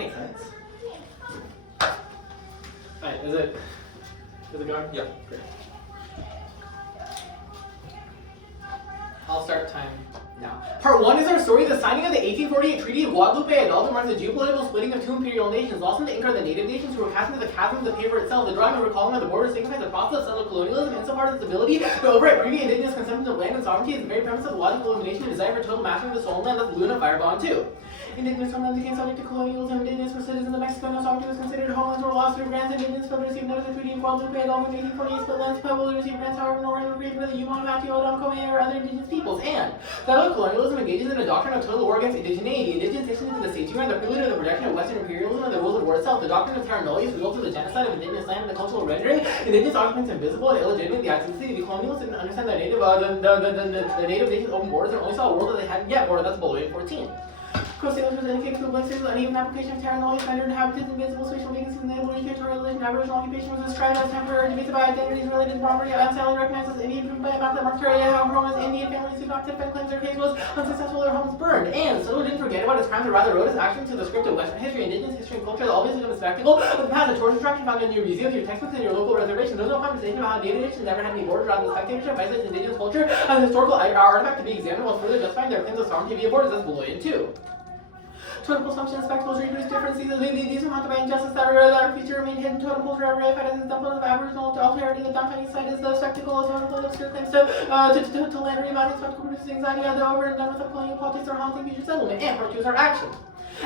Makes sense. Alright, is it going? Yeah. Great. I'll start time now. Part 1 is our story, the signing of the 1848 Treaty of Guadalupe Hidalgo marks the geopolitical splitting of two imperial nations, lost in the ink are the native nations who were cast into the chasm of the paper itself. The drawing and recalling of the borders signifies the process of settler colonialism insofar as its ability to override previous indigenous conceptions of land and sovereignty is the very premise of the logical illumination and desire for total mastery of the stolen land that the Luna Firebond too. Indigenous homelands became subject to colonialism. Indigenous were citizens of Mexico. No sovereignty was considered. Homelands were lost through grants. Indigenous people received notice of the Treaty of Guadalupe Hidalgo in 1848. Split lands, Pueblos received grants. However, no rights were created for the Yuman, Patio, Odancome, or other indigenous peoples. And settler colonialism engages in a doctrine of total war against indigeneity. Indigenous nations into the state and the prelude of the projection of Western imperialism and the rules of war itself. The doctrine of terra nullius results in the genocide of indigenous land and the cultural rendering indigenous occupants invisible and illegitimate. The identity of the colonialists didn't understand that the native nations open borders and only saw a world that they hadn't yet bordered. That's below 14. Coast sailors was indicated to blank states with uneven application of terra nullius, rendered inhabitants invisible, spatial vacancies, and enabling territorial religion. Aboriginal occupation was described as temporary, debated by identities related to property, unsoundly recognized as Indian proven by a map that marked area. However, Roma's Indian families who not defend claims their case was unsuccessful, their homes burned. And Solo didn't forget about his crimes, or rather wrote his actions to the script of Western history, indigenous history, and culture that always become a spectacle of the past. A tourist attraction found in your museums, your textbooks, and your local reservation. There's no conversation about how native nations never had any borders. Rather, the spectatorship isolates indigenous culture as a historical artifact to be examined while further justifying their claims of sovereignty via borders. That's below 2. Totem poles function and spectacles reproduce differences. These are haunted by injustice that are feature remain hidden. Totem poles are reified as examples of Aboriginal alterity. The downtown east side is the spectacle of totem pole obscure claims to land rebody. Spectacle produces anxiety. The over and done with the colonial politics are haunting future settlement. And part 2 is our action.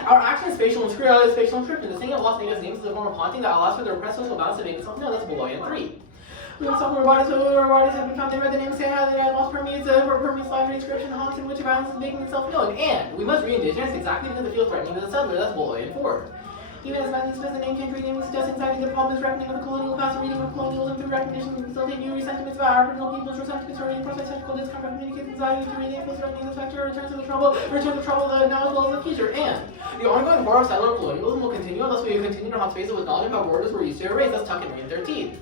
Our action is spatial inscription. The singing of lost natives names is a form of haunting that allows for the repressed social balance to make itself known. That's below 3. We have software bodies have been found there by the name say how they had lost permeates live inscription haunts in which violence is making itself known. And we must re-indigenize exactly because it feels threatening to the settler. That's below 4. Even as Manly Smith, the name can naming suggests anxiety, the problem is reckoning of the colonial past and reading of colonialism through recognition can facilitate new sentiments about Aboriginal peoples, resentment concerning prospect-technical discomfort, communicates anxiety to reading feels threatening the specter, return to the trouble now as well as the future. And the ongoing war of settler colonialism will continue unless we continue to haunt spaces with knowledge about borders we're used to erase. That's tucked in 13.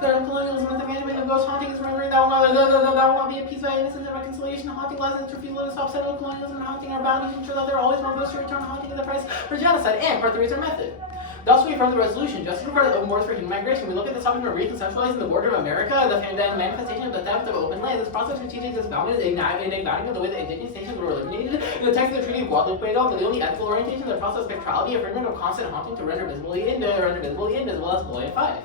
Colonialism is the management of ghost haunting is remembering that will not be a peace by innocence and reconciliation. Haunting lessons to feel to stop settler colonialism and haunting our boundaries to ensure that there are always more ghosts to return. Haunting is the price for genocide. And part 3 is our method. Thus, we affirm the resolution. Justice requires open borders for human migration. We look at this topic of reconceptualizing the border of America, the manifestation of the theft of open land. This process of strategic disboundment is igniting of the way that indigenous nations were eliminated in the text of the Treaty of Guadalupe Hidalgo. The only ethical orientation, the process of spectrality, affirmation of constant haunting to render visibly invisible as below 5.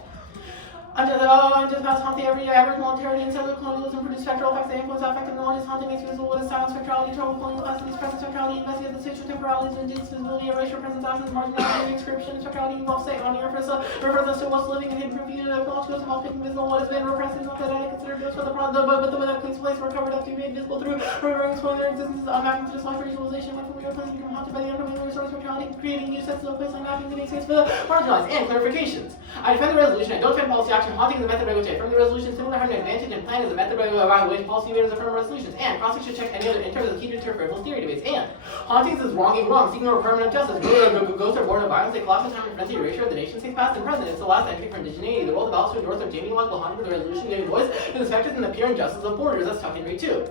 Unjust past haunting every day. Aboriginal alterity and settler colonialism produce spectral effects that influence affective knowledge. Haunting makes visible what is silent spectrality, trouble, colonial classities, present spectrality, investigate the spatial temporalities of indigenous visibility, erasure, presence, absence, marginality, inscription, spectrality involves state on the refers us to what's living and hidden from view. The knowledge goes about making visible what has been repressed is not that I consider ghosts for the problem, but the way that takes place were covered up to be made visible through remembering explaining their existence, unmapping to just life visualization, when we are placing become haunted by the uncoming resource spectrality, creating new sets of place unmapping to make space for the marginalized. And clarifications. I defend the resolution. I don't defend policy action. Haunting is the method by which I affirm the resolution. Similar having an advantage and plan is a method by which policy makers affirm resolutions. And prosecutors should check any other in terms of key deterrent theory debates. And hauntings is wronging wrong, seeking more permanent justice. Ghosts are born of violence. They collapse in time and frenzy, erasure of the nation states past and present. It's the last entry for indigeneity. The role of balance to endorse of Jamie Laws will haunt with the resolution giving voice to the specters and the pure injustice of borders. That's tucked in read 2.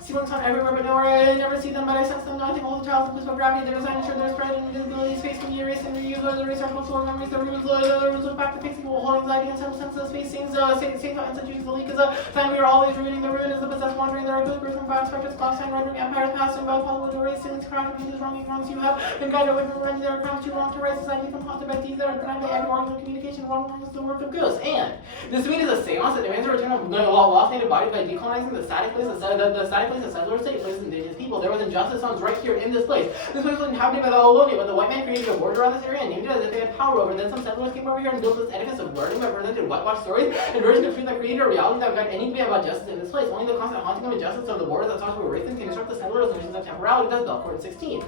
Ceilings on everywhere but nowhere. I never see them, but I sense them. Nothing all the trials of physical gravity. They're designed to ensure their spread and invisibility. Space can be erased and reused. The erase our cultural memories. The rules look back to fixing whole anxiety and some sense of space. Things safe and such use the leak as a time we are always ruining the ruin as the possessed wandering. There are good growth from fire specters, clocks, and rendering empires past and by possible to erase ceilings, crowd, and these wronging wrongs you have been guided away from revenge. There are crimes too wrong to raise society from haunted by thieves that are denied by every organ of communication. Wrong is the work of ghosts. And this mean is a seance that demands a return of lost native bodies by decolonizing the static place of settler state. Indigenous people. There was injustice zones right here in this place. This place was inhabited by the Ohlone, but the white man created a border around this area and named it as if they had power over it. Then some settlers came over here and built this edifice of learning that presented whitewash stories and versions of truth that created a reality that got any debate about justice in this place. Only the constant haunting of injustice of the borders that talks about racism can instruct the settlers notions of temporality. That's Belcourt 16.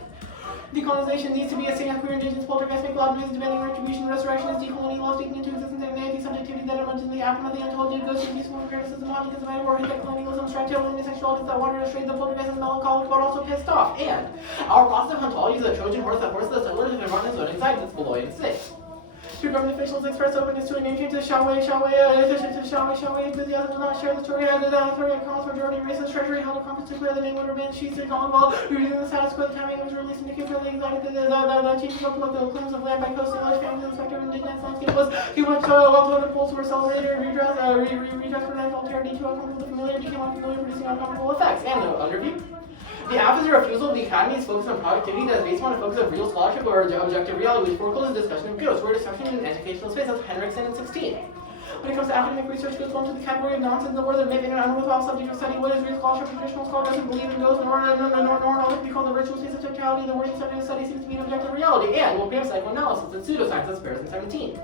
Decolonization needs to be a state of queer indigenous poltergeist, make loud noise, demanding retribution. Resurrection is decolonial law speaking into existence and anti-subjectivity that emerges in the aftermath of the untold ghost of peaceful criticism. Haunting is a matter war, colonialism, strife, eliminating sexualities that wander astray. The poltergeist is melancholic but also pissed off. And our process of hauntology is a Trojan horse that forces the settlers to confront his own anxiety. That's below 6. Street government officials expressed openness to a name change to Xiaowei, enthusiasm will not share the story. Had the authority of Commerce majority racist treasury held a conference to clear the name would remain. She's on while reviewing the status quo. The timing it was released indicates that the anxiety the changes of political claims of land by coastal large families and spectrum of indigenous landscape was too much while total polls were celebrated and redressed for national alterity to uncomfortable the familiar became unfamiliar, producing uncomfortable effects. And the underview. The app is a refusal of the Academy's focus on productivity that is based on a focus of real scholarship or objective reality, which forecloses discussion of ghosts, where discussion in an educational space. That's Henriksen in 16. When it comes to academic research, goes well into the category of nonsense in the words of myth and unworthwhile subject of study. What is real scholarship? Traditional scholar doesn't believe in ghosts, nor to be called the virtual space of totality. The worthy subject of study seems to be an objective reality. And we'll have psychoanalysis and pseudoscience. That's Paris in 17.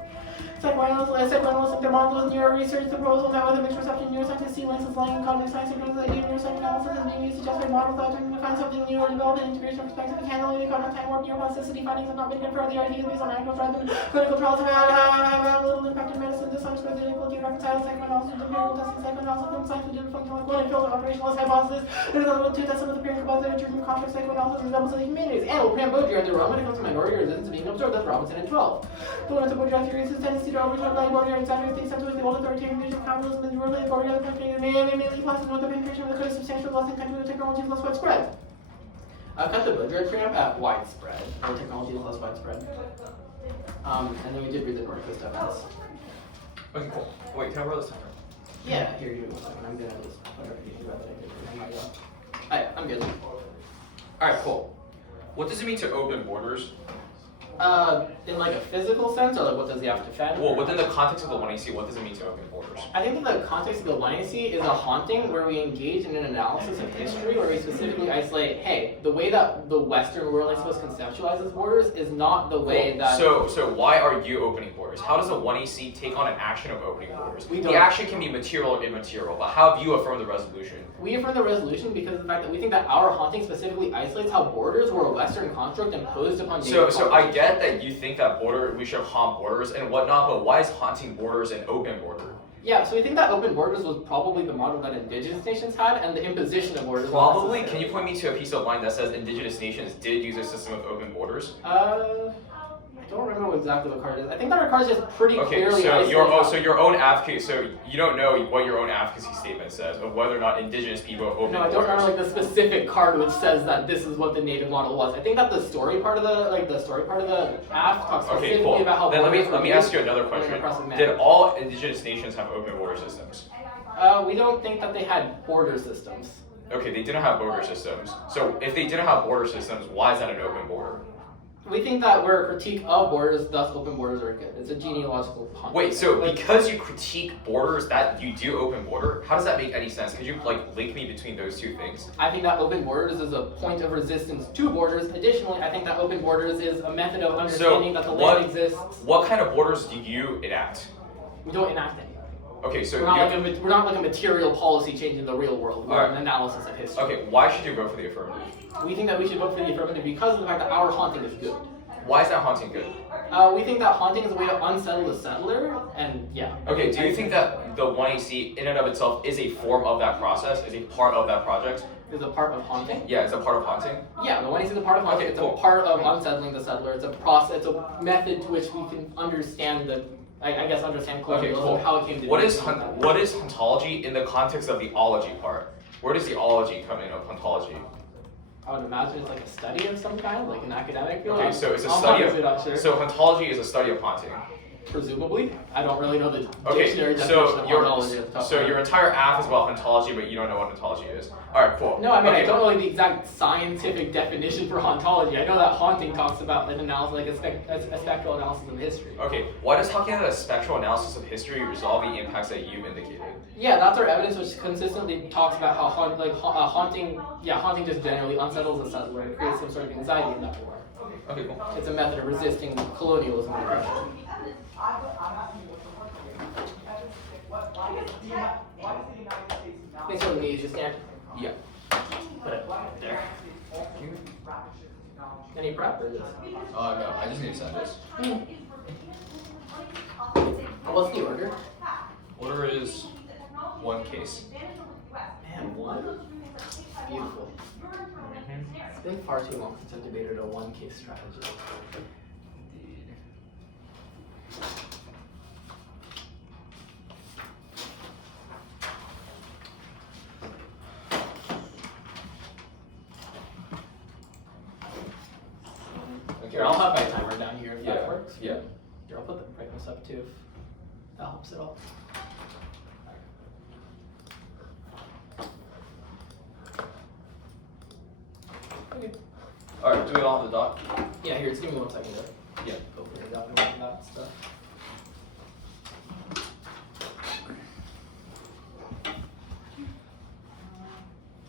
Psychoanalyst and thermonologist neuro research, the proposal met with a mixed reception. Neuroscientists see links as lying in cognitive science and the idea of neuropsychoanalysis is being used to justify model thought to find something new or develop an integration perspective. Handling the cognitive time warp neuroplasticity findings have not been confirmed. The idea based on anecdotes rather than clinical trials have little impact in medicine. This underscores the difficulty of reconciling psychoanalysis with empirical testing. Psychoanalysis and science with different functional equivalent and field of operationalist hypothesis. It is unable to test some of the empirical hypothesis in complex psychoanalysis and examples of the humanities. And will preempt Baudrillard the role when it comes to minority resistance to being observed. That's Robinson and 12. Fluent to Baudrillard theory is his tendency to overturn Baudrillard exaggerates the extent to which the old authoritarian vision of capitalism and the role of Baudrillard mainly classes with the penetration of the code is substantially less than countries where technology is less widespread. Cut the Baudrillard preamp at widespread, where technology is less widespread. And then we did read the Northwest evidence. Okay, cool. Wait, can I borrow this timer? Yeah, here, give me 1 second. I'm gonna just whatever you do about that. Alright, I'm good. Alright, cool. What does it mean to open borders? In like a physical sense, or like what does he have to defend? Well, within the context of the 1AC, what does it mean to open borders? I think that the context of the 1AC is a haunting where we engage in an analysis of history where we specifically isolate, hey, the way that the Western world is supposed to conceptualize its borders is not the way that... So why are you opening borders? How does the 1AC take on an action of opening borders? The action can be material or immaterial, but how have you affirmed the resolution? We affirm the resolution because of the fact that we think that our haunting specifically isolates how borders were a Western construct imposed upon native So I get that you think that we should haunt borders and whatnot, but why is haunting borders an open border? Yeah, so we think that open borders was probably the model that indigenous nations had, and the imposition of borders. Probably? Can you point me to a piece of line that says indigenous nations did use a system of open borders? I don't remember exactly what card it is. I think that our card is just pretty clearly. So your own advocacy. So you don't know what your own advocacy statement says of whether or not indigenous people open borders. No, I don't remember like the specific card which says that this is what the native model was. I think that the story part of the app talks specifically about how. Then let me ask you another question. Did all indigenous nations have open border systems? We don't think that they had border systems. Okay, they didn't have border systems. So if they didn't have border systems, why is that an open border? We think that we're a critique of borders, thus open borders are good. It's a genealogical concept. Wait, so because you critique borders, that you do open border, how does that make any sense? Could you link me between those two things? I think that open borders is a point of resistance to borders. Additionally, I think that open borders is a method of understanding that the land exists. What kind of borders do you enact? We don't enact any. Okay, so we're not like a material policy change in the real world. We're an analysis of history. Okay, why should you vote for the affirmative? We think that we should vote for the affirmative because of the fact that our haunting is good. Why is that haunting good? We think that haunting is a way to unsettle the settler, and yeah. Okay, do you think that the 1AC in and of itself is a form of that process, is a part of that project? Is a part of haunting? Yeah, it's a part of haunting? Yeah, the 1AC is a part of haunting. Okay, it's cool. a part of unsettling the settler. It's a process, it's a method to which we can understand understand colonialism, how it came to be. What is hauntology in the context of the ology part? Where does the ology come in of hauntology? I would imagine it's like a study of some kind, like an academic field. Okay, so it's a study of. Sure. So hauntology is a study of haunting. Presumably, I don't really know the dictionary definition of hauntology. So your entire app is about hauntology, but you don't know what hauntology is. All right, cool. No, I mean I don't know the exact scientific definition for hauntology. I know that haunting talks about an analysis, like a spectral analysis of history. Okay, why does talking about a spectral analysis of history resolve the impacts that you've indicated? Yeah, that's our evidence, which consistently talks about how haunting just generally unsettles the settler and creates some sort of anxiety in that war. Okay, cool. It's a method of resisting colonialism and oppression. Thanks for the news, just stand. Yeah. Put it there. Any prep or just? No, I just need to send this. What's the order? Order is 1 case. Man, 1? Beautiful. It's been far too long since I've debated a 1-case strategy. Indeed. Here, I'll have my timer down here if that works. Yeah. Here, I'll put the brightness up too. If that helps at all. Okay. Alright, do it off the dot. Yeah, here, just give me 1 second to Yeah. go for it out and all that stuff.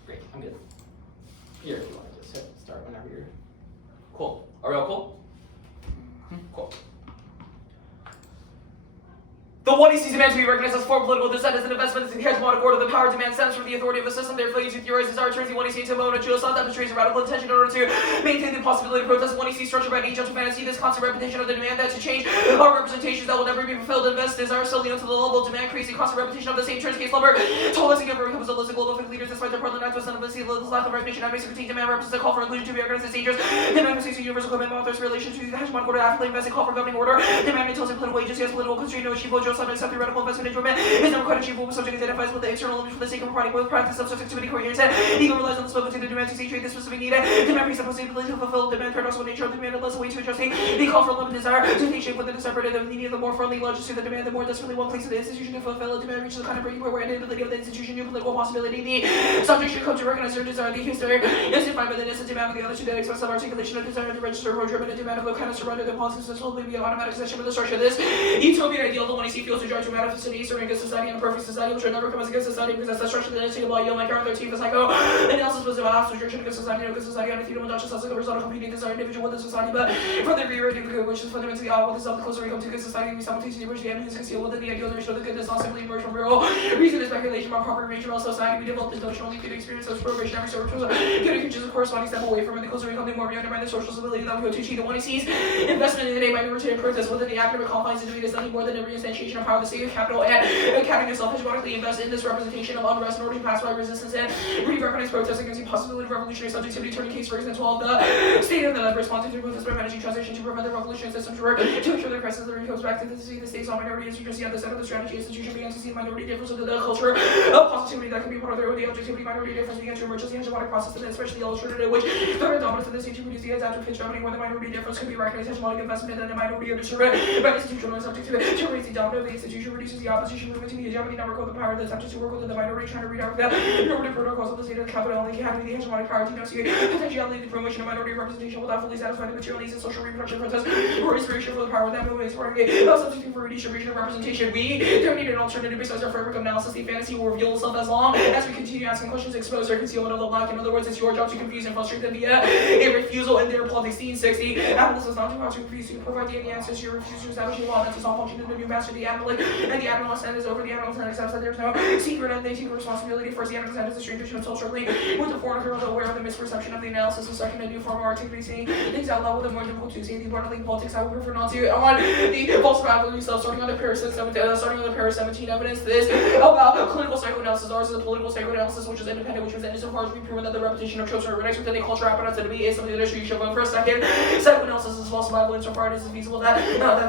Great, I'm good. Here, if you want to just hit start whenever you're. Cool. Are we all cool? Cool. The 1EC demands to be recognized as foreign political dissent as an investment in the hegemonic order. The power demand stems from the authority of the system. Therefore, using theorizes our turns the 1EC to moan and Julius demonstrates a radical intention in order to maintain the possibility of protest. 1EC structured by nature to fantasy. This constant repetition of the demand that to change our representations that will never be fulfilled. Invest desire solely onto the level of demand, creates a constant repetition of the same turns case lumber. Told us to give a becomes a list of global leaders despite their Portland activists and of the lack of recognition and basic critique. Demand represents a call for inclusion to be organized as dangerous. Demand manifests a universal commitment authors relation to the hegemonic order. Actively investing call for governing order. Demand maintains a political agency as political constraint. No achievable. Joe Simon accept theoretical investment improvement is never quite achievable when subject identifies with the external limits for the sake of providing both practice of subjectivity coherence and ego relies on the spoken to the demand to saturate the specific need. Demand presupposes the ability to fulfill demand paradox when nature of the demand unless a way to adjusting the call for limited desire to take shape within the separate and the need of the more firmly lodges to the demand, the more desperately one place in the institution to fulfill a demand reaches the kind of breaking point where inability of the institution, new political possibility, the subject should come to recognize their desire, the history is defined by the necessary demand of the other two that express self-articulation of desire to register or driven a demand of the kind of surrender the policies that will be an automatic possession of the structure of this utopian ideal. The one he feels to drive to manifest in Eastern and society and a perfect society which will never come as a good society because that's the structure that is to law. You'll like our 13 of psycho analysis was about abstraction of good society, no good society, and freedom and justice as a result of competing desire individual with the society, but for the re-rating which is fundamentally out with the self, the closer we come to good society, we simultaneously emerge the enemies concealed within the ideal notion of the goodness, not simply emerge from real reason and speculation about proper arrangement of society. We develop this notion only through the experience of probation every sort of good creatures a corresponding step away from it. The closer we come, the more we undermine the social stability that we go to achieve. The one he sees investment in the day by liberty and protest within the academic confines of doing is nothing more than a reinstantiation of power of the state of capital and academy itself hegemonically invest in this representation of unrest in order to pacify resistance and re-recognize protest against the possibility of revolutionary subjectivity, turning case for example of the state of the response to this by managing transition to prevent the revolutionary system to work to ensure the crisis that comes back to the state's on minority institution at the center of the strategy institution began to see minority difference of the culture of positivity that can be part of the objectivity minority difference began to emerge as the hegemonic process and especially illustrated in which the dominance of the state to produce the adaptive pitch dominating where the minority difference can be recognized hegemonic investment and the minority are distributed by institutional subjectivity to raise the dominant of the institution reduces the opposition movement to the hegemony network of the power that attempts to work within the minority trying to read out the normative protocols of the state of capital only academy the hegemonic power to negotiate potentiality the promotion of minority representation without fully satisfying the material needs and social reproduction process or inspiration for the power that movement is for a substitute for redistribution of representation. We don't need an alternative besides our framework of analysis. The fantasy will reveal itself as long as we continue asking questions, expose our concealment of the black. In other words, it's your job to confuse and frustrate them via a refusal in their plot 1660. Analysis is not too hard to confuse you to provide the answers to your refusal to establish a law that is all function in the new master, the analytic, and the analyst and is over the analyst and accepts that there's no secret and they take responsibility. First, the analyst and is a stranger to himself struggling with the foreign girl aware of the misperception of the analysis. The second, a new form of articulate saying things out loud with a more difficult to say the borderline politics. I would prefer not to on the false rivalry stuff starting on the Paris 17 evidence. This about clinical psychoanalysis. Ours is a political psychoanalysis which is independent, which was insofar as we proven that the repetition of tropes or organics within a culture apparatus to be is something that you should go for a second. Psychoanalysis is false survival insofar as it is feasible that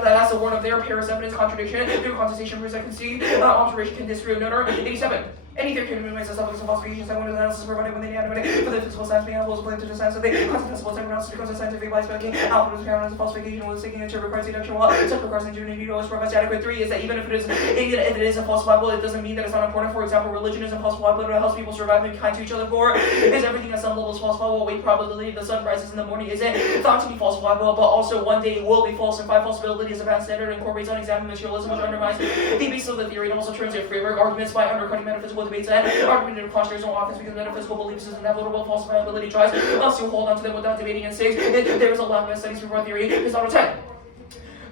that's the word of their Paris evidence contradiction through contestation proves that concede observation can disprove. Note 87. Any therapeutic movements and subjects of falsifications that one analysis provided when they animate for the physical science being able to blame to the science of the contestable psychoanalysis because of scientific life speaking output was apparent as a falsification was taking into requires deduction while such requires ingenuity always provides adequate. 3 is that even if it is a falsifiable, it doesn't mean that it's not important. For example, religion is falsifiable, but it helps people survive and be kind to each other. 4 is everything at some level is falsifiable. Weight probability the sun rises in the morning isn't thought to be falsifiable, but also one day it will be false. And 5 falsibility is a bad standard and incorporates unexamined materialism which undermines the basis of the theory and also turns into framework arguments by undercutting metaphysical debates and argumentative postures on offense because metaphysical beliefs is inevitable. Falsifiability tries us to hold on to them without debating. And 6 there is a lack of studies before theory is not a 10.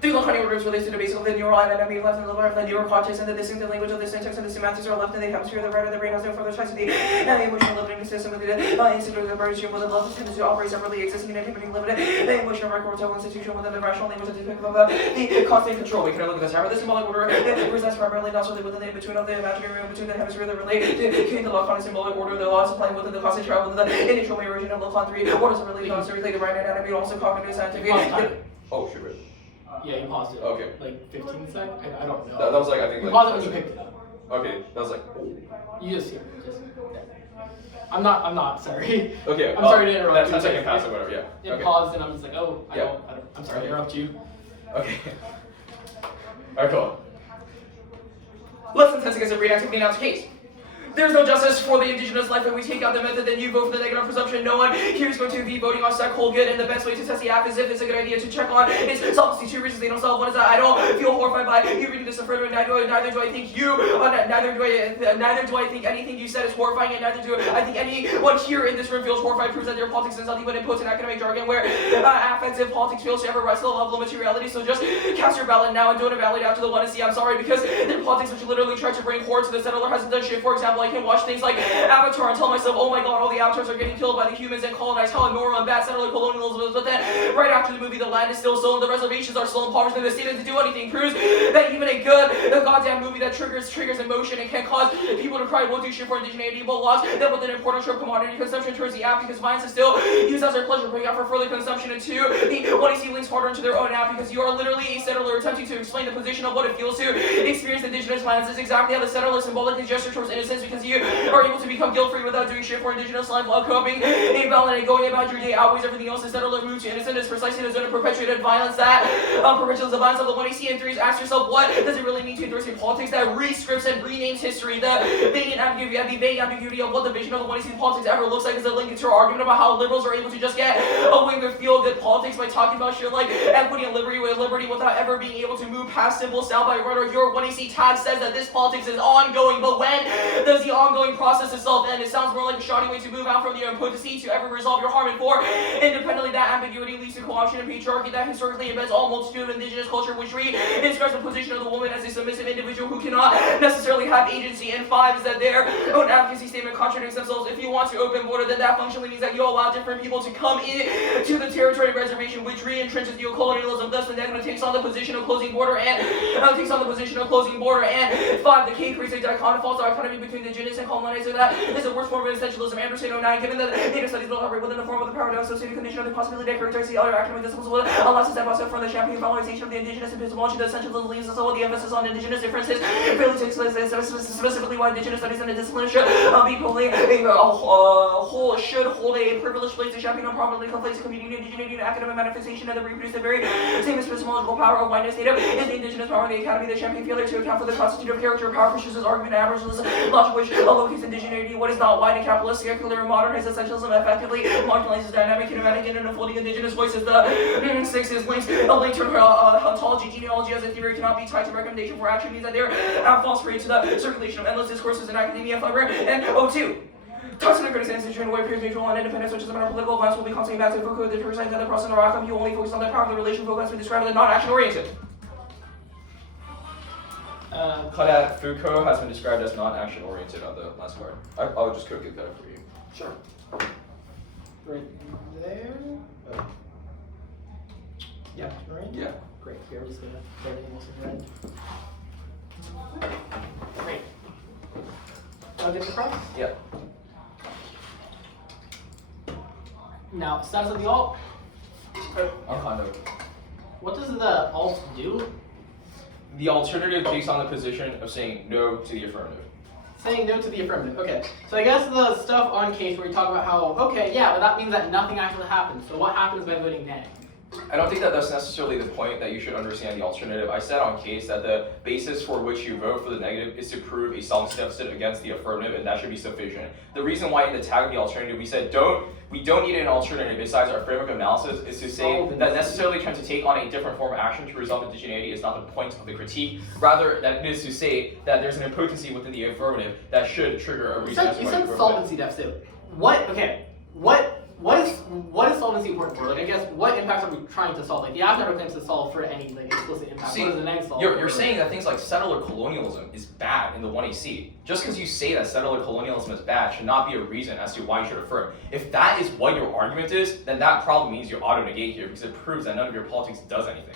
The Lacanian orders relates to the basic of the neural anatomy left and the lower of the neural cortex and the distinct language of the syntax and the semantics are left in the hemisphere. The right of the brain has no further ties to the emotional limiting system with the instinct of the brain with the left tendency to operate separately existing and inhibiting limited the emotional record institution within the rational language of the constant control. We can look at this. However, the symbolic order resides primarily not solely within the in-between of the imaginary room between the hemisphere that relate to the Lacanian symbolic order. The laws applying within the constant travel within the initial origin of Lacan 3 orders are related to the right anatomy, also cognitive scientific. Oh, shoot it. Yeah, you paused it. Okay. Like 15 seconds? I don't know. That was like, I think. You like, paused it when you picked it up. Okay, that was like. Oh. You just, yeah, just. Yeah. I'm not, sorry. Okay, I'm sorry to interrupt. That's you, 10 second but pass or whatever, yeah. It Okay. paused and I'm just like, oh, Yeah. I'm sorry to Okay. interrupt you. Okay. Alright, cool. Less than 10 seconds of reactively announced case. There's no justice for the indigenous life, and we take out the method, then you vote for the negative presumption. No one here is going to be voting on stack whole good, and the best way to test the app is if it's a good idea to check on is solvency. Two reasons they don't solve. One is that I don't feel horrified by you reading this further, and neither do I think you, neither do I think anything you said is horrifying, and neither do I think anyone here in this room feels horrified. Proves that their politics is nothing but impotent academic jargon where offensive politics fails to ever rise to the level of materiality. So just cast your ballot now and don't evaluate after the one to see. I'm sorry, because their politics, which literally try to bring horror to the settler, hasn't done shit. For example, I can watch things like Avatar and tell myself, oh my god, all the avatars are getting killed by the humans and colonized, how normal and bad settler colonialism is. But then, right after the movie, the land is still sold, the reservations are still impoverished, and the state doesn't do anything. Proves that even a goddamn movie that triggers emotion and can cause people to cry won't do shit for indigeneity, but laws that with an important short commodity consumption towards the app because violence is still used as their pleasure, bring out for further consumption. And two, the 1AC links harder into their own app because you are literally a settler attempting to explain the position of what it feels to experience indigenous lands. This is exactly how the settler symbolically gesture towards innocence because you are able to become guilt-free without doing shit for indigenous life while coping a ballot and going about your day outweighs everything else. The settler move to innocent is precisely the zone of perpetuated violence that perpetuates the violence of the 1AC and 3s. Ask yourself, what does it really mean to endorse a politics that rescripts and renames history? The vague ambiguity of what the vision of the 1AC politics ever looks like is a link to our argument about how liberals are able to just get away with feel-good politics by talking about shit like equity and liberty without ever being able to move past simple soundbite rhetoric. Your 1AC tag says that this politics is ongoing, but when does the ongoing process itself end? It sounds more like a shoddy way to move out from the impotency to ever resolve your harm. And four, independently, that ambiguity leads to co-option and patriarchy that historically embeds all multitude of indigenous culture, which describes the position of the woman as a submissive individual who cannot necessarily have agency. And five is that their own advocacy statement contradicts themselves. If you want to open border, then that functionally means that you allow different people to come in to the territory reservation, which re-entrenches neocolonialism. Thus, the negative takes on the position of closing border and five, the K creates a false dichotomy between the indigenous and colonizer that is the worst form of essentialism. Anderson 09, given that native studies don't operate within the form of the paradigm associated condition of the possibility that characterize the other academic disciplines will allow us to step outside from the champion valorization of the indigenous and epistemology. The essentialism leaves us all with the emphasis on indigenous differences. Fairly takes specifically why indigenous studies in the discipline should be probably should hold a privileged place. The champion properly conflates the community indigeneity and academic manifestation and the reproduce the very same epistemological power of whiteness. Native is the indigenous power of the academy. The champion failure to account for the constitutive character of power pushes his argument and averages logic which locates indigeneity. What is not white and capitalist, secular, and modern is essentialism effectively marginalizes dynamic, kinematic, and unfolding indigenous voices. The six is links a link to ontology, genealogy as a theory cannot be tied to recommendation for action means that they're false create to the circulation of endless discourses in academia, however. And O2. Toxic and critics institution where peers mutual and independence, which is a matter of political advice, will be constantly back to Foucault, the percent that the process of our outcome, you only focus on the power of the relation Foucault has been described as non-action oriented. Foucault has been described as non-action oriented on the last part. I'll just quickly cut it for you. Sure. Right there. Oh. Yeah, right? Yeah. Great. Here, we're just gonna put everything else in red. Great. I'll get the cross? Yeah. Now, status of the alt. On condo. What does the alt do? The alternative takes on the position of saying no to the affirmative. Saying no to the affirmative. Okay. So I guess the stuff on case where we talk about how, okay, yeah, but that means that nothing actually happens. So what happens by voting nay? I don't think that that's necessarily the point that you should understand the alternative. I said on case that the basis for which you vote for the negative is to prove a solvency deficit against the affirmative, and that should be sufficient. The reason why in the tag of the alternative we said we don't need an alternative besides our framework of analysis is to say that necessarily trying to take on a different form of action to resolve indigeneity is not the point of the critique. Rather, that it is to say that there's an impotency within the affirmative that should trigger a reason. You said solvency deficit. What? Okay. What is solvency important for? Like, I guess, what impacts are we trying to solve? Like, the app never claims to solve for any like explicit impact. See, what does the neg solve? You're saying that things like settler colonialism is bad in the 1AC. Just because you say that settler colonialism is bad should not be a reason as to why you should affirm. If that is what your argument is, then that probably means you auto-negate here because it proves that none of your politics does anything.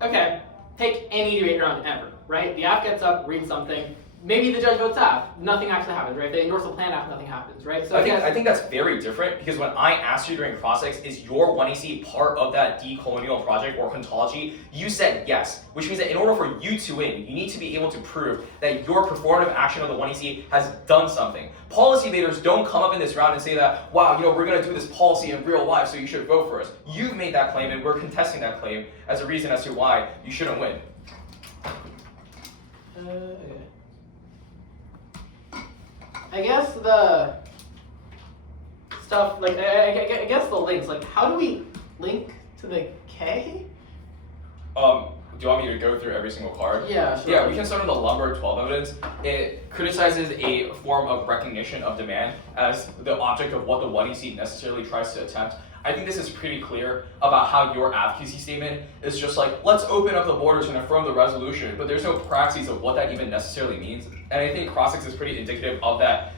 Okay, take any debate round ever, right? The app gets up, reads something, maybe the judge votes aft, nothing actually happens, right? If they endorse the plan aft, nothing happens, right? So I think that's very different because when I asked you during cross-ex, is your 1AC part of that decolonial project or hauntology, you said yes, which means that in order for you to win, you need to be able to prove that your performative action of the 1AC has done something. Policy leaders don't come up in this round and say that, wow, we're going to do this policy in real life, so you should vote for us. You've made that claim, and we're contesting that claim as a reason as to why you shouldn't win. I guess the stuff, like, I guess the links, like, how do we link to the K? Do you want me to go through every single card? Yeah, sure. Yeah, we can start with the Lynbrook 12 evidence. It criticizes a form of recognition of demand as the object of what the 1AC necessarily tries to attempt. I think this is pretty clear about how your advocacy statement is just like, let's open up the borders and affirm the resolution, but there's no praxis of what that even necessarily means. And I think cross-ex is pretty indicative of that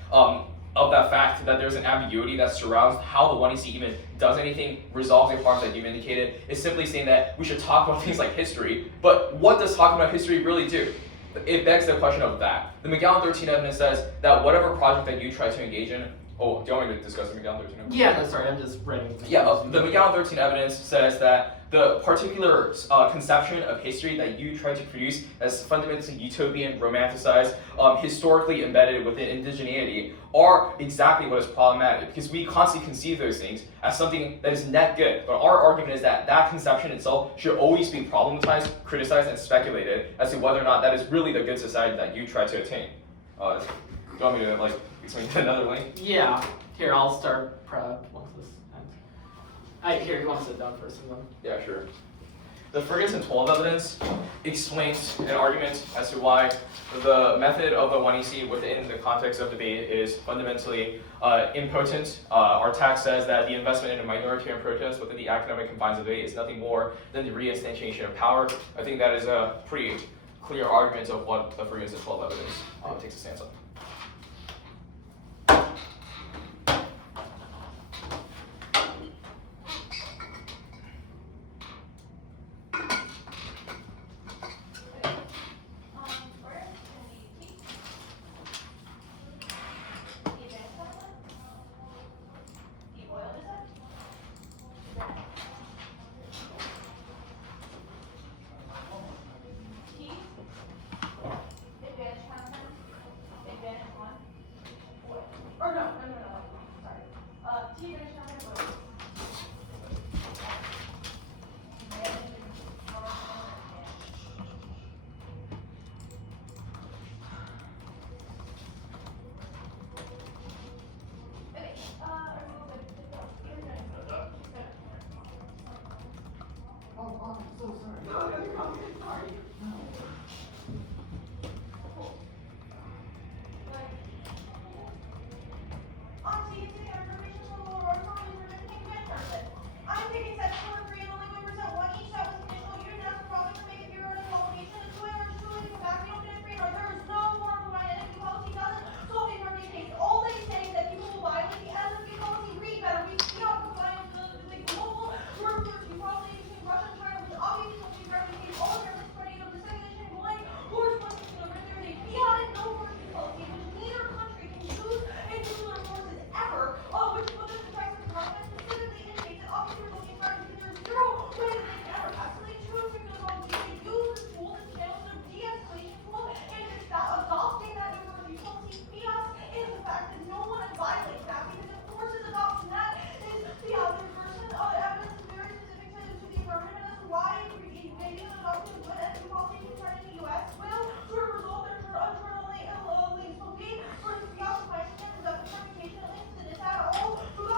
fact that there's an ambiguity that surrounds how the 1AC even does anything, resolves the harms that you've indicated. It's simply saying that we should talk about things like history, but what does talking about history really do? It begs the question of that. The McGowan 13 evidence says that whatever project that you try to engage in, oh, do you want me to discuss the McGowan 13 evidence? Yeah, no, sorry, I'm just writing. Yeah, the McGowan 13 evidence says that the particular conception of history that you try to produce as fundamentally utopian, romanticized, historically embedded within indigeneity are exactly what is problematic, because we constantly conceive those things as something that is net good. But our argument is that that conception itself should always be problematized, criticized, and speculated as to whether or not that is really the good society that you try to attain. Do you want me to explain another link? Yeah. Here, I'll start prep once this ends. Here, you want to sit down first and then? Yeah, sure. The Ferguson 12 evidence explains an argument as to why the method of the 1AC within the context of debate is fundamentally impotent. Our text says that the investment in a minoritarian protest within the academic confines of debate is nothing more than the reinstantiation of power. I think that is a pretty clear argument of what the Ferguson 12 evidence takes a stance on.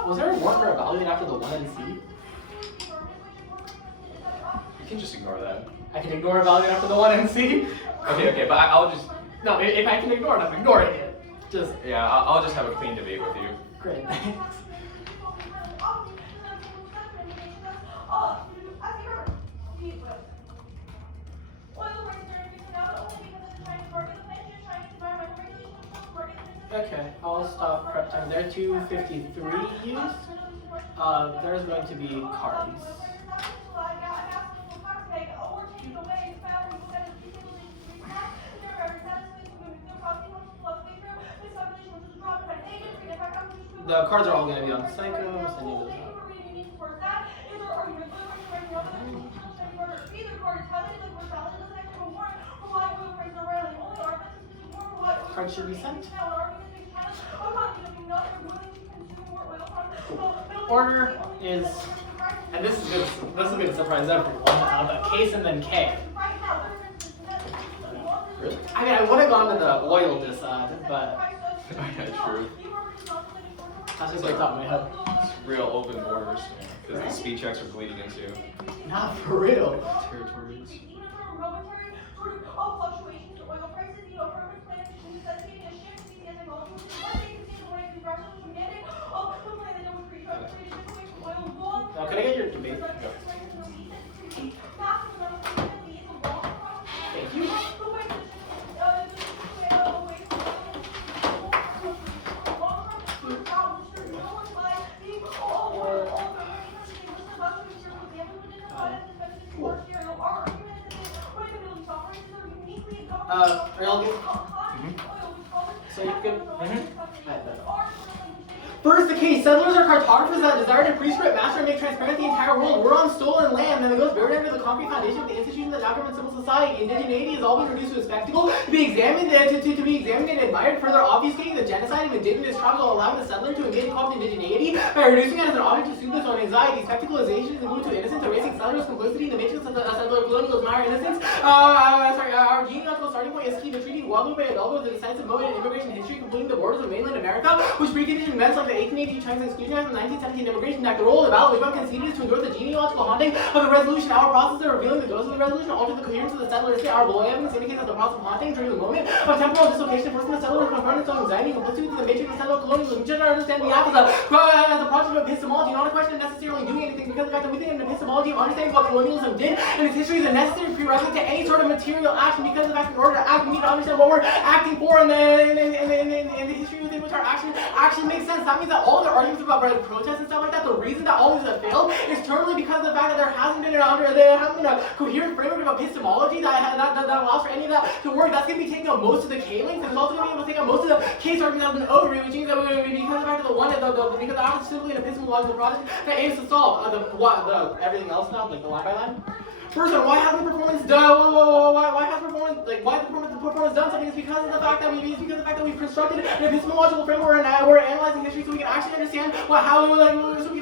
Was there a marker evaluate after the 1NC? You can just ignore that. I can ignore evaluate after the 1NC? Okay, but I'll just... No, if I can ignore it, I'm ignoring it. Just... Yeah, I'll just have a clean debate with you. Great, thanks. Okay, I'll stop prep time. There are 253 used. There's going to be cards. the cards are all going to be on Psycho. Sending those out. Card should be sent. Order is, and this is going to surprise everyone. The case and then K. Really? I mean, I would have gone with the oil Desaad, but Yeah, true. that's just what I thought in my head. It's real open borders, because the speed checks are bleeding into Not for real. territories. Could I get your debate? Thank you. Are y'all good? So you good? First, the case. Settlers are cartographers that desire to prescript, master, and make transparent the entire world. We're on stolen land, and it goes buried under the concrete foundation of the institution that now governs civil society. Indigeneity is always reduced to a spectacle to be examined and admired, further obfuscating the genocide of indigenous tribes while allowing the settler to engage in called indigeneity by reducing it as an object to soothe his own anxiety. Spectacalization is glued to innocence, erasing settlers' complicity in the matrix of the settler colonial admire innocence. Our genealogical starting point is key. The Treaty of Guadalupe Hidalgo is a decisive moment in immigration history, completing the borders of mainland America, which preconditioned events like the 1880 Chinese Exclusion Act and the 1917 Immigration Act. The role of the ballot, which one conceded, is to endorse the genealogical haunting of the resolution. Our process of revealing the ghost of the resolution altered the coherence of the settler estate. Our below evidence indicates that the process of haunting during the moment of temporal dislocation forcing the settler to confront its own anxiety and complicity with the matrix of settler colonialism. We should understand the act as a project of epistemology, not a question of necessarily doing anything, because the fact that we think an epistemology of understanding what colonialism did and its history is a necessary prerequisite to any sort of material action, because the fact that in order to act, we need to understand what we're acting for and the history within which our action makes sense. That means that all the arguments about protests and stuff like that, the reason that all these have failed is totally because of the fact that there hasn't been a coherent framework of epistemology that allows for any of that to work. That's going to be taking out most of the K-links, and it's also going to be able to take out most of the case arguments that have been over, which means that because of the fact that because the act is simply an epistemological project that aims to solve everything else now, like the line by line. First one, why hasn't the performance done? Why has performance the performance done something? It's because of the fact that we've constructed an epistemological framework and we're analyzing history so we can actually understand what happened with colonialism.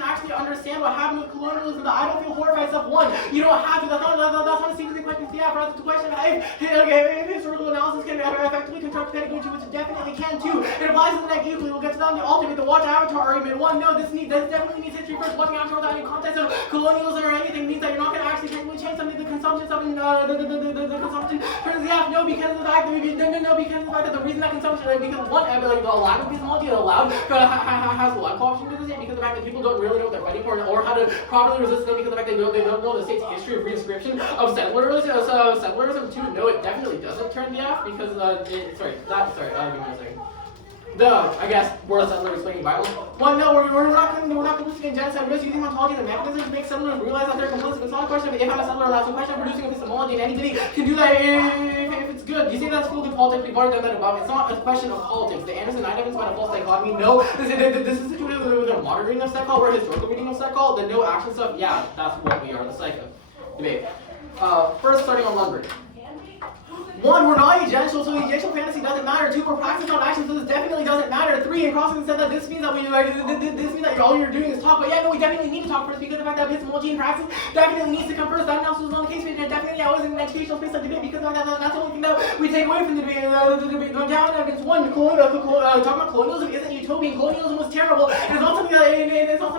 That I don't feel horrified. Step one, you don't have to. That's not a secret question. Yeah, but that's the question. If historical analysis can effectively construct pedagogy, which it definitely can too. It applies to the next Euclid. We'll get to that in the ultimate. The watch avatar argument. One, no, this definitely needs history first. Watching avatar without any context of colonialism or anything means that you're not going to actually technically change something. The consumption turns off. No, because of the fact that the reason that consumption, because one, the lack of epistemology has a lot of co-option because of the fact that people don't really know what they're fighting for or how to properly resist it, because of the fact they don't know the state's history of reinscription of settlerism too. No, it definitely doesn't turn me off because I guess we're settlers explaining Bible. One, no, we're not complicit in genocide. We're just using ontology and mechanisms to make settlers realize that they're complicit. It's not a question of if I'm a settler or not. It's a question of producing epistemology, and anybody can do that if it's good. You say that school in politics, we've already done that above. It's not a question of politics. The Anderson 9 evidence about a false dichotomy. No, this is situated with a modern reading of Psychol or a historical reading of Psychol. The no action stuff, yeah, that's what we are, the Psycho debate. First, starting on Lynbrook. One, we're not agential, so the agential fantasy doesn't matter. Two, we're practicing on action, so this definitely doesn't matter. Three, and Crossing said that this means that all you're doing is talk. But yeah, no, we definitely need to talk first because of the fact that epistemology and praxis definitely needs to come first. That analysis was on the case page, and definitely I was in an educational space like debate because that's the only thing that we take away from the debate. The down evidence. One, talking about colonialism isn't utopian. Colonialism was terrible. It's not something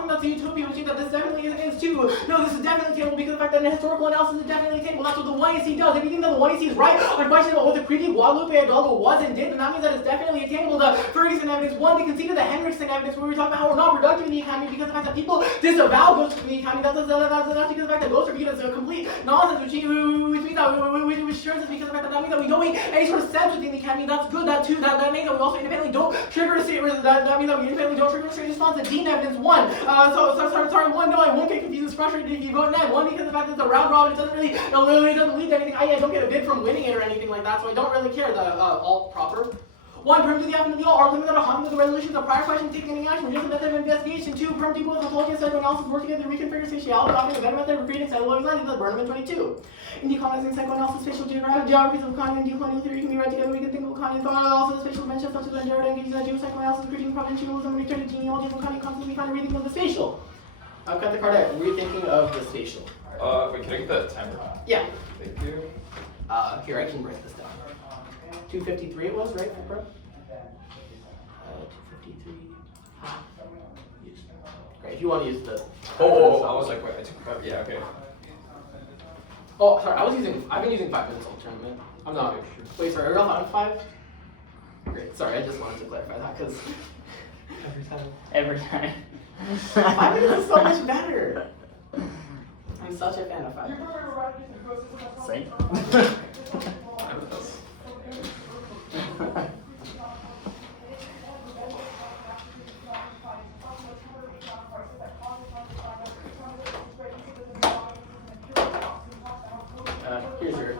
that's a utopia, which means that this definitely is too. No, this is definitely terrible because of the fact that an historical analysis is definitely terrible. That's what the YAC does. If you think that the YAC is right on question about what the Treaty of Guadalupe Hidalgo was and did, then that means that it's definitely attainable. The Ferguson evidence. One, they conceded the Henriksen evidence where we talk about how we're not productive in the economy because of the fact that people disavow ghosts from the economy. That's because of the fact that ghosts are viewed as a complete nonsense, which means that which turns us because of the fact that means that we don't make any sort of sense within the economy. That's good. That too. That means that we also independently don't trigger a state. That means that we independently don't trigger a state response. The Dean evidence. One. Sorry. One. No, I won't get confused. It's frustrating if you vote no. One, because of the fact that it's a round robin. It doesn't lead to anything. I don't get a bid from winning it or anything like that, so I don't really care. The alt proper. 1. Perm to the F and the O are claiming that a hopping with the resolution of prior question taking any action, just a method of investigation. 2. Perm people with pathology and psychoanalysis work together to reconfigure spatiality, offering a better method of creating cellular design into the Burnham 22. In decolonizing psychoanalysis, spatial geographies of Kant and decolonial theory can be read together. We can think of Kantian thought, also the spatial dimensions such as Derrida engages the idea of psychoanalysis, creating providentialism, and return to genealogy from Kant constantly kind of rethinking of the spatial. I've got the card out. Rethinking of the spatial. Wait, can I get that timer? Yeah. Thank you. Here, I can write this down. 253 it was, right, for Pro? 253. Great, if you want to use the... Oh, I was like, wait, I took 5, yeah, okay. Oh, sorry, I've been using 5 minutes all tournament. I'm not sure. Wait, sorry, are you all on 5? Great, sorry, I just wanted to clarify that, because... Every time. 5 minutes is so much better! I'm such a fan of 5 minutes. Same. I'm with us. Here's your...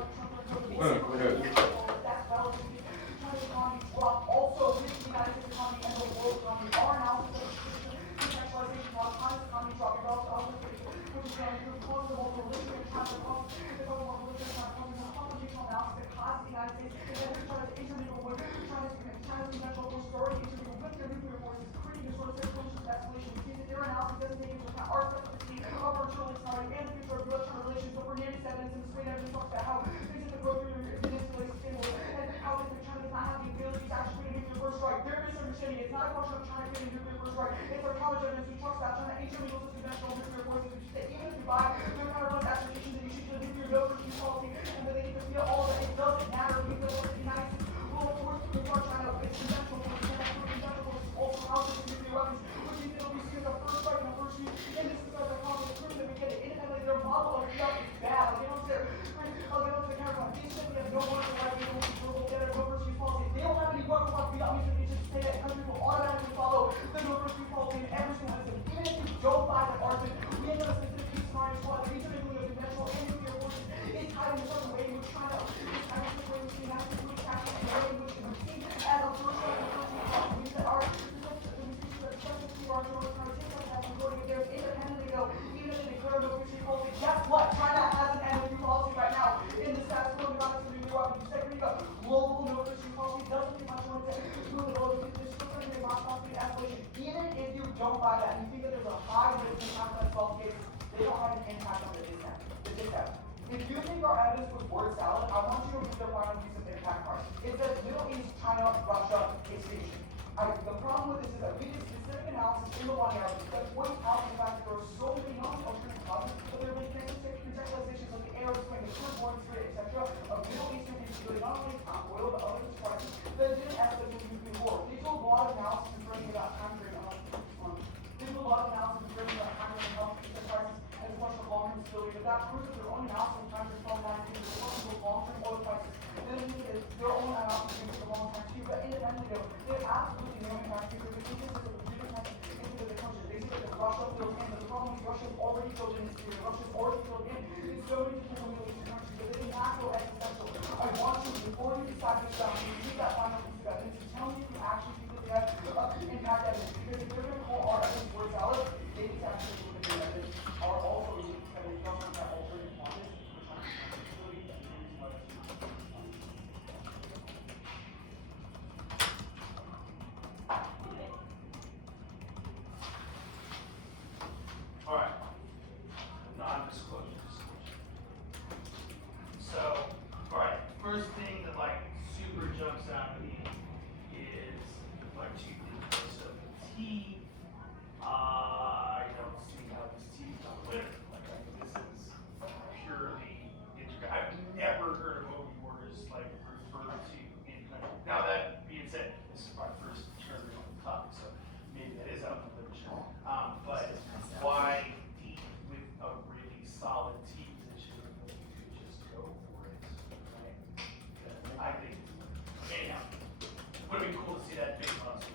Would have been cool to see that big muscle.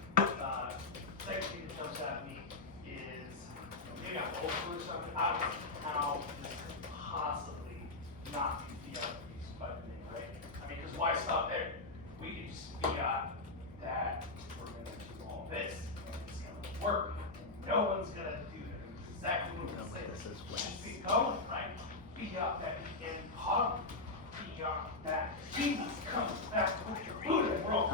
Thanks to Jesus comes back with your food and roll.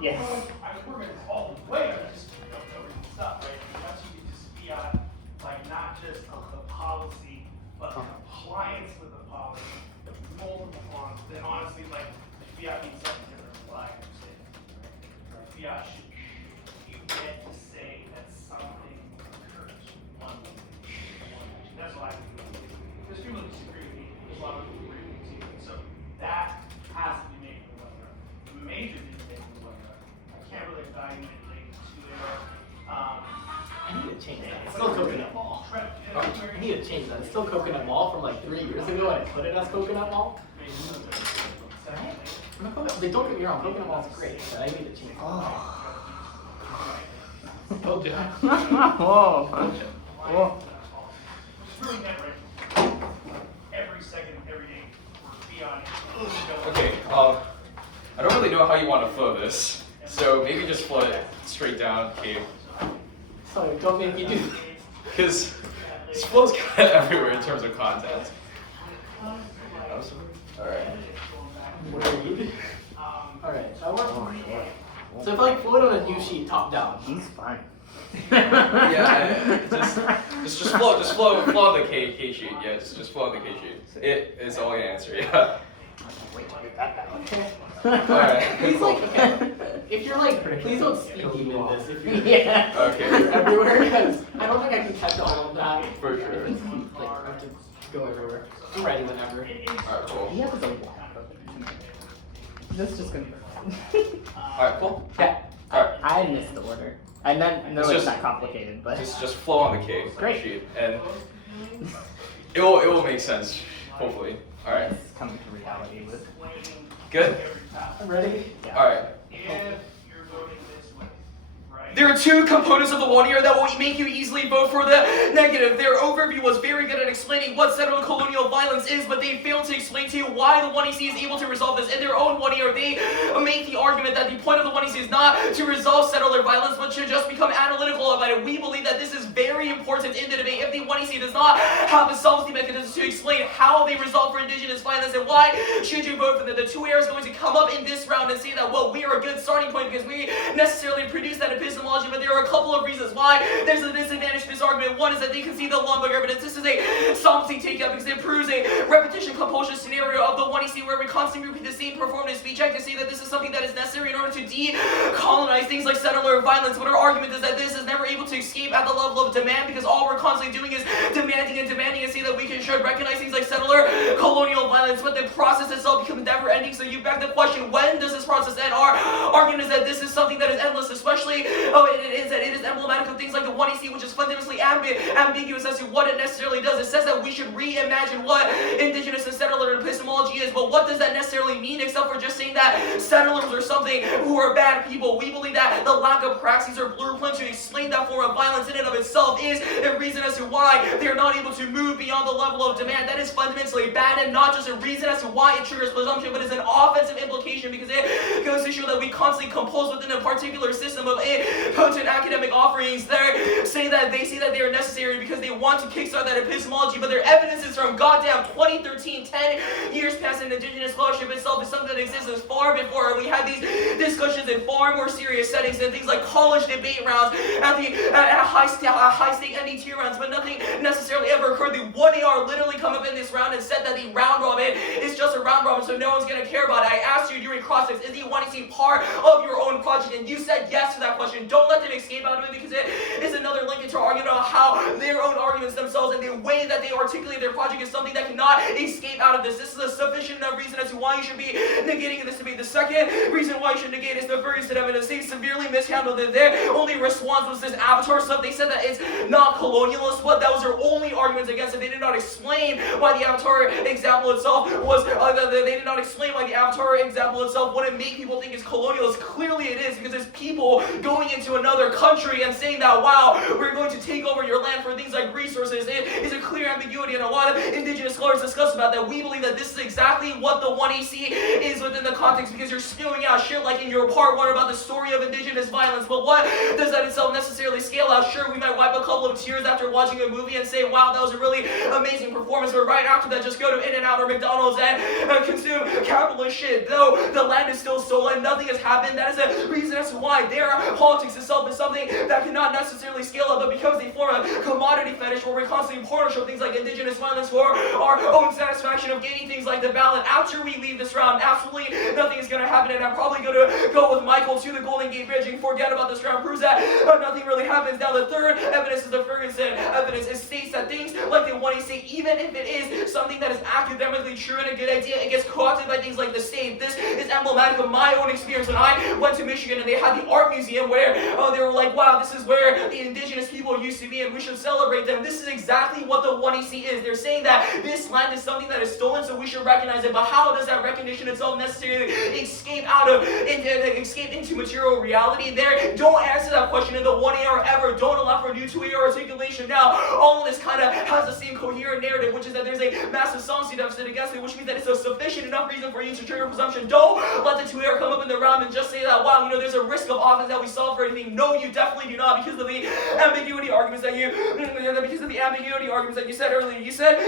Yes. I mean, we're all the way. I just don't know where to stop, right? Once you can just be on, like, not just the policy, but compliance with the policy, multiple forms, then honestly, like, fiat means something different from what I understand. Right? Fiat should, you get to say that something occurs one way. That's what I think. There's people who disagree with me. There's a lot of people who agree with me too. So that has to be made for the webinar. The major thing to make for the webinar. I can't really evaluate it like to it. I need to change that. It's still coconut mall. I need to change that. It's still coconut mall from like 3 years ago, and I put it as coconut mall. They don't get me wrong, coconut mall is great, but I need to change it. Oh, yeah. Whoa. Whoa. It's really net right. Every second, every day, we're beyond it. Okay, I don't really know how you want to flow this, so maybe just flow it straight down, cave. Sorry, don't make me do this. Because this flow's kind of everywhere in terms of content. Alright. Worried. Alright, that works. Oh, shit. So if I like float on a new sheet, top down. He's fine. Yeah, just flow on the K sheet. Yeah, just flow on the K sheet. It is all your answer. Yeah. Wait to get that down. Okay. Alright. Please like, okay. If you're like, please don't speed demon this if you're Yeah. Okay. everywhere, because I don't think I can catch all of that. For sure. Like, I have to go everywhere. I'm ready whenever. Alright, cool. He has a lot. This is just gonna Alright, cool. Yeah. Alright. I missed the order. I know It's it's just- not complicated, but Just flow on the K Great. sheet, and it will make sense. Hopefully. Alright. it's coming to reality with. Good. I'm ready. Yeah. Alright. If you're voting this way, right? There are two components of the 1 year that will make you easily vote for the negative. Their overview was very good at explaining what settler colonial violence is, but they failed to explain to you why the 1EC is able to resolve this. In their own 1 year, they make the argument that the point of the 1EC is not to resolve settler violence, but to just become analytical about it. We believe that this is very important in the debate. If the 1EC does not have a solvency mechanism to explain how they resolve for indigenous violence and why should you vote for them, the 2 year is going to come up in this round and say that, well, we are a good starting point because we necessarily produce that epistemology, but there are a couple of reasons why there's a disadvantage to this argument. One is that they can see the Lynbrook evidence. This is a solvency takeout because it proves a repetition compulsion scenario of the 1EC where we constantly repeat the same performative speech act to say that this is something that is necessary in order to decolonize things like settler violence. But our argument is that this is never able to escape at the level of demand because all we're constantly doing is demanding and say that we should recognize things like settler colonial violence, but the process itself becomes never ending. So you back the question, when does this process end? Our argument is that this is something that is endless, especially it is emblematic of things like the 1EC, which is fundamentally ambiguous as to what it necessarily does. It says that we should reimagine what indigenous and settler epistemology is, but what does that necessarily mean except for just saying that settlers are something who are bad people? We believe that the lack of praxis or blueprint to explain that form of violence in and of itself is a reason as to why they are not able to move beyond the level of demand. That is fundamentally bad and not just a reason as to why it triggers presumption, but is an offensive implication because it goes to show that we constantly compose within a particular system of potent academic offerings. They say that they are necessary because they want to kickstart that epistemology, but their evidence is from goddamn 2013, 10 years past, and indigenous scholarship itself is something that exists far before. We had these discussions in far more serious settings and things like college debate rounds at high-stake NDT rounds, but nothing necessarily ever occurred. The 1AR literally come up in this round and said that the round robin is just a round robin, so no one's going to care about it. I asked you during cross-checks, is the 1EC part of your own project? And you said yes to that question. Don't let them escape out of it because it is another link into argument on how their own arguments themselves and the way that they articulate their project is something that cannot escape out of this. This is a sufficient enough reason as to why you should be negating this debate. The second reason why you should negate is the very set evidence. They severely mishandled it. Their only response was this avatar stuff. They said that it's not colonialist, but that was their only arguments against it. They did not explain why the avatar example itself was, they did not explain why the avatar example itself wouldn't make people think it's colonialist. Clearly it is, because it's people going into another country and saying that, wow, we're going to take over your land for things like resources. It is a clear ambiguity, and a lot of indigenous scholars discuss about out that we believe that this is exactly what the 1AC is within the context, because you're spewing out shit like in your part 1 about the story of indigenous violence. But what does that itself necessarily scale out? Sure, we might wipe a couple of tears after watching a movie and say, wow, that was a really amazing performance, but right after that, just go to In-N-Out or McDonald's and consume capitalist shit. Though the land is still stolen, nothing has happened. That is a reason as to why their politics itself is something that cannot necessarily scale up, but because they form a commodity fetish where we constantly partnership things like indigenous violence for our own satisfaction of gaining things like the ballot. After we leave this round, absolutely nothing is going to happen, and I'm probably going to go with Michael to the Golden Gate Bridge and forget about this round. Proves that nothing really happens. Now the third evidence is the Ferguson evidence. It states that things like the 1AC, even if it is something that is academically true and a good idea, it gets co-opted by things like the state. This is emblematic of my own experience when I went to Michigan and they had the art museum where they were like, wow, this is where the indigenous people used to be and we should celebrate them. This is exactly what the 1AC is. They're saying that this land is something that is stolen, so we should recognize it. But how does that recognition itself necessarily escape into material reality? There, don't answer that question in the 1AR ever. Don't allow for new 2AR articulation. Now, all of this kind of has the same coherent narrative, which is that there's a massive song deficit against it, which means that it's a sufficient enough reason for you to trigger presumption. Don't let the 2AR come up in the round and just say that, wow, you know, there's a risk of office that we solve for anything. No, you definitely do not, because of the ambiguity arguments that you said earlier. You said,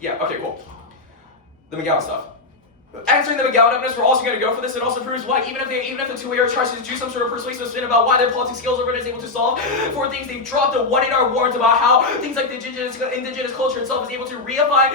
yeah, okay, cool. The McGowan stuff. Answering the McGowan evidence, we're also going to go for this. It also proves why, even if the 2AR tries to do some sort of persuasive spin about why their politics skills are able to solve for things, they've dropped a 1AR warrant about how things like the indigenous culture itself is able to reify,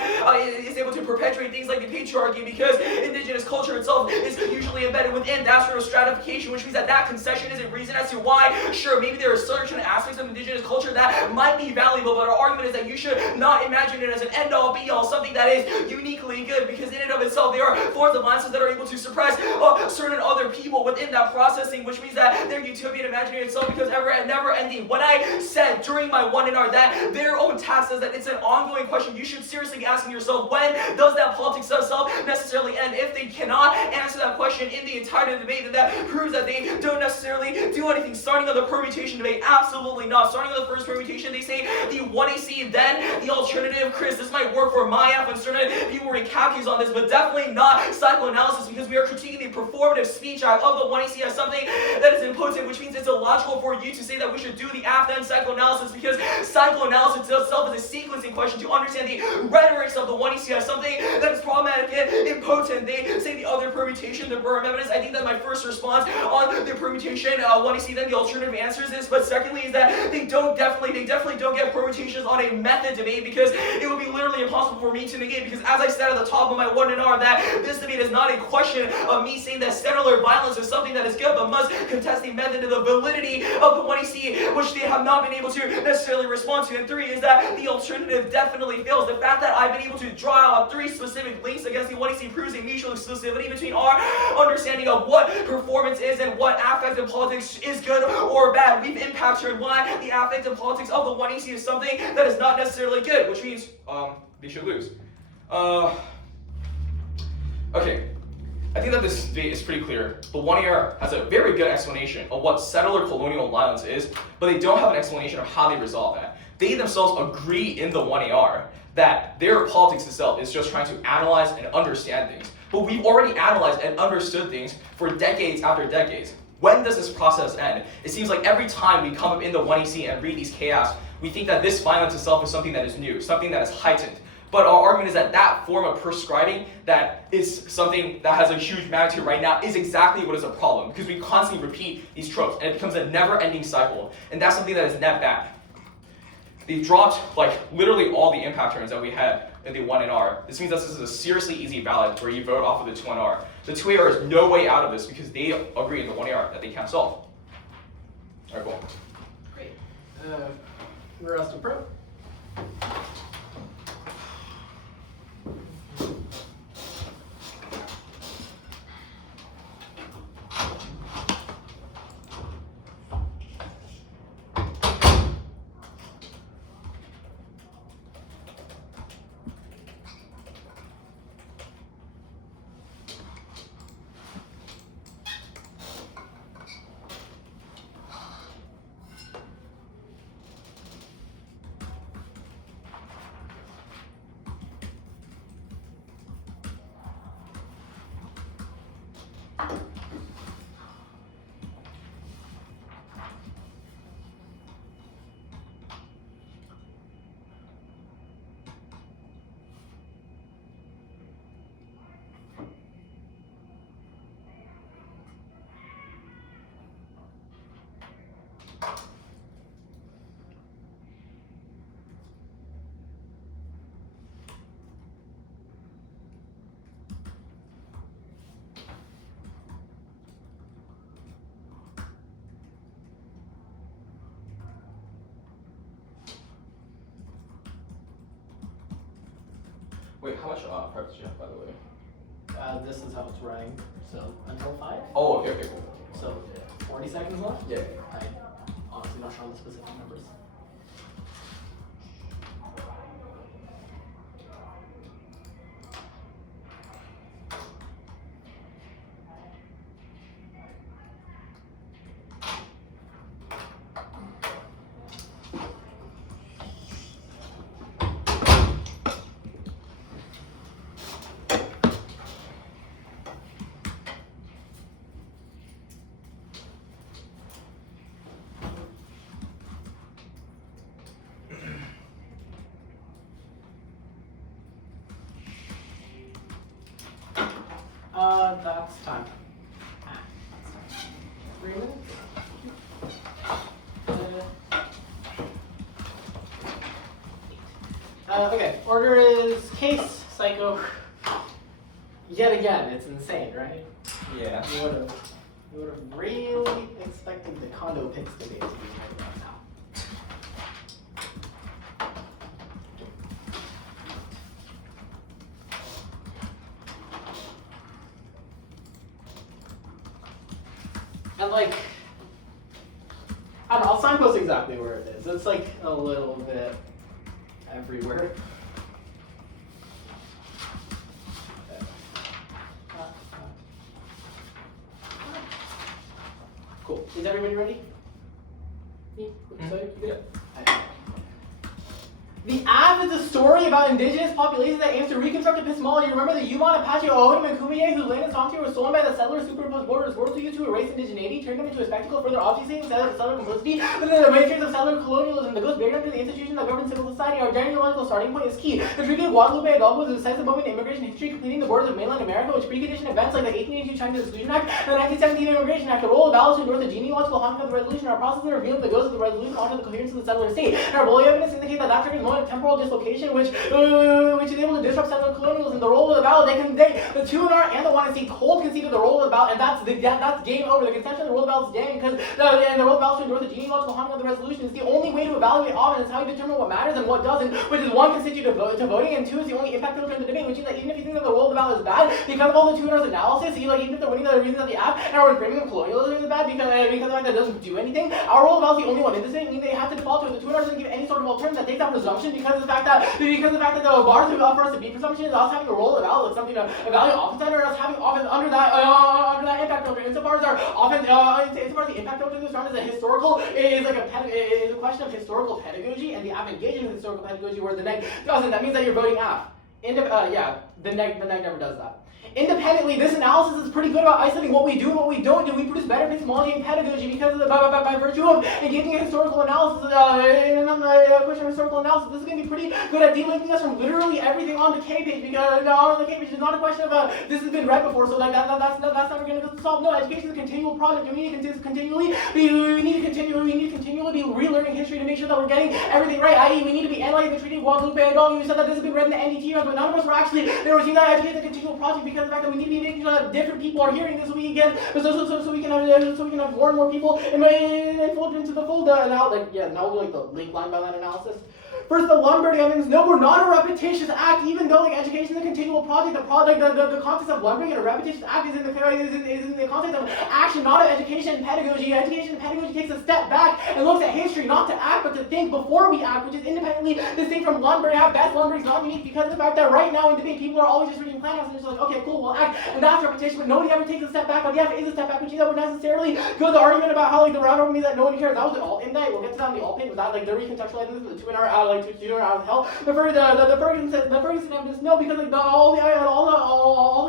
is able to perpetuate things like the patriarchy, because indigenous culture itself is usually embedded within that sort of stratification, which means that that concession is a reason as to why, sure, maybe there are certain aspects of indigenous culture that might be valuable, but our argument is that you should not imagine it as an end-all, be-all, something that is uniquely good, because in and of itself, there are forms of violence that are able to suppress certain other people within that processing, which means that their utopian imaginary itself becomes never ending. When I said during my 1NR that their own task says that it's an ongoing question, you should seriously be asking yourself, when does that politics itself necessarily end? If they cannot answer that question in the entirety of the debate, then that proves that they don't necessarily do anything. Starting on the permutation debate, absolutely not. Starting on the first permutation, they say the 1AC, then the alternative. Chris, this might work for my app and certain people were in khakis on this, but definitely not psychoanalysis, because we are critiquing the performative speech of the 1AC as something that is impotent, which means it's illogical for you to say that we should do the app then psychoanalysis, because psychoanalysis itself is a sequencing question to understand the rhetorics of the 1AC as something that is problematic and impotent. They say the other permutation, the Burham evidence. I think that my first response on the permutation 1AC then the alternative answers this, but secondly is that they definitely don't get permutations on a method debate, because it would be literally impossible for me to negate, because as I said at the top of my 1NR, that this debate is not a question of me saying that settler violence is something that is good, but must contest the method and the validity of the 1AC, which they have not been able to necessarily respond to. And three is that the alternative definitely fails. The fact that I've been able to draw out 3 specific links against the 1AC proves a mutual exclusivity between our understanding of what performance is and what affective politics is good or bad. We've impacted why the affective politics of the 1AC is something that is not necessarily good, which means they should lose. Okay, I think that this debate is pretty clear. The 1AR has a very good explanation of what settler colonial violence is, but they don't have an explanation of how they resolve that. They themselves agree in the 1AR that their politics itself is just trying to analyze and understand things. But we've already analyzed and understood things for decades after decades. When does this process end? It seems like every time we come up in the 1AC and read these chaos, we think that this violence itself is something that is new, something that is heightened. But our argument is that that form of prescribing that is something that has a huge magnitude right now is exactly what is a problem, because we constantly repeat these tropes and it becomes a never-ending cycle. And that's something that is net bad. They've dropped like literally all the impact terms that we had in the 1NR. This means that this is a seriously easy ballot where you vote off of the 2NR. The 2AR is no way out of this because they agree in the 1AR that they can't solve. All right, cool. Great. We're else to pro. Wait, how much prep did you have, by the way? This is how it's running. So until 5. Oh, okay, cool. So 40 seconds left. Yeah. I'm honestly not sure on the specific numbers. That's time. 3 minutes? Okay, order is case, psycho. Yet again, it's insane, right? Yeah. You would have really expected the condo picks debate to be right about now. And like, I don't know, I'll signpost exactly where it is. It's like a little bit everywhere. Cool. Is everybody ready? Me? So, you good? The Av is a story about indigenous populations that aims to reconstruct epistemology. Remember the Yuman, Apache, Ohodum, and Kumeyaay whose land and sovereignty were stolen by the settlers, superimposed borders, words to use to erase indigeneity, turned them into a spectacle, further obfuscating settler complicity. But the matrix of settler colonialism that goes bigger into the institutions that govern civil society. Our genealogical starting point is key. The Treaty of Guadalupe Hidalgo was a decisive moment in immigration history, completing the borders of mainland America, which preconditioned events like the 1882 Chinese Exclusion Act and the 1917 Immigration Act. The role of balance to endorse the genealogical honking of the resolution. Our process revealed the ghost of the resolution alter the coherence of the settler state. And our Bolio evidence indicate that triggers a moment of temporal dislocation, which is able to disrupt settler colonialism. The role of the ballot, the 2NR and the 1SC cold conceded the role of the ballot, and that's game over. The conception of the role of the ballot is dead because the role of the ballot to endorse the genealogical honking of the resolution is the only way to evaluate often. It's how you determine what matters and what doesn't, which is 1 constitutive to voting, and 2 is the only impact filter in the debate, which means that even if you think that the role of the ballot is bad, because of all the 2NR's analysis, even if they're winning the reasons of the app, and our framing of colonialism is bad because of the fact that it doesn't do anything, our role of the ballot is the only one in this debate, meaning they have to default to it. The 2NR doesn't give any sort of alternative that takes that presumption because of the fact that the bar to for us to be presumption is us having a role of ballot, like something to evaluate offense under, and us having offense under that impact filter. Insofar as our offense, insofar as the impact filter is found as a historical, is a question of historical pedagogy, and the app engages in historical pedagogy, where the neg doesn't. That means that you're voting app. The neg never does that. Independently, this analysis is pretty good about isolating what we do and what we don't do. We produce better epistemology and pedagogy because by virtue of engaging in historical analysis, a question of historical analysis. This is going to be pretty good at delinking us from literally everything on the K page, because on the K page is not a question of this has been read before, so like that's never going to solve. No, education is a continual project, and we need to continually be relearning history to make sure that we're getting everything right. I.e., we need to be analyzing the Treaty of Guadalupe Hidalgo. You said that this has been read in the NDT, but none of us were actually there. We're seeing that education is a continual project because the fact that we need to be making sure that different people are hearing this, so we can have more and more people infiltrate into the fold. Now we'll do like the link line by line analysis. First, the Lynbrook evidence. No, we're not a repetitious act, even though like education is a continual project. The context of Lynbrook and a repetitious act is in the context of action, not of education and pedagogy. Education and pedagogy takes a step back and looks at history, not to act, but to think before we act, which is independently distinct from Lynbrook. At best, Lynbrook is not unique because of the fact that right now in debate, people are always just reading planouts and just like, okay, cool, we'll act, and that's repetition, but nobody ever takes a step back. But the F is a step back, which means that would necessarily go the argument about how like the round over means that no one cares. That was the alt indictment. We'll get to that in the alt page, but that like they're recontextualizing this with the 2NR out of hell. The Ferguson evidence, no, because like all the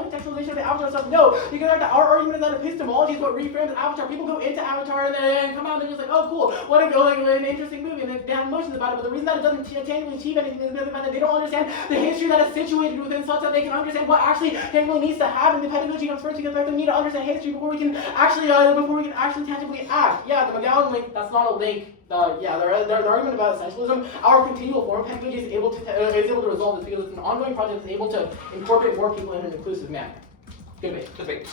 contextualization of the Avatar stuff, no, because like our argument is that epistemology is what reframes Avatar. People go into Avatar and then come out and they're just like, oh cool, what an interesting movie, and they have emotions about it. But the reason that it doesn't tangibly achieve anything is because of the fact that they don't understand the history that is situated within such that they can understand what actually tangibly needs to happen. The pedagogy comes first because they need to understand history before we can actually tangibly act. Yeah, the McGowan link, that's not a link. The argument about essentialism, our continual form pedagogy is able to resolve this because it's an ongoing project that's able to incorporate more people in an inclusive manner. Good debate.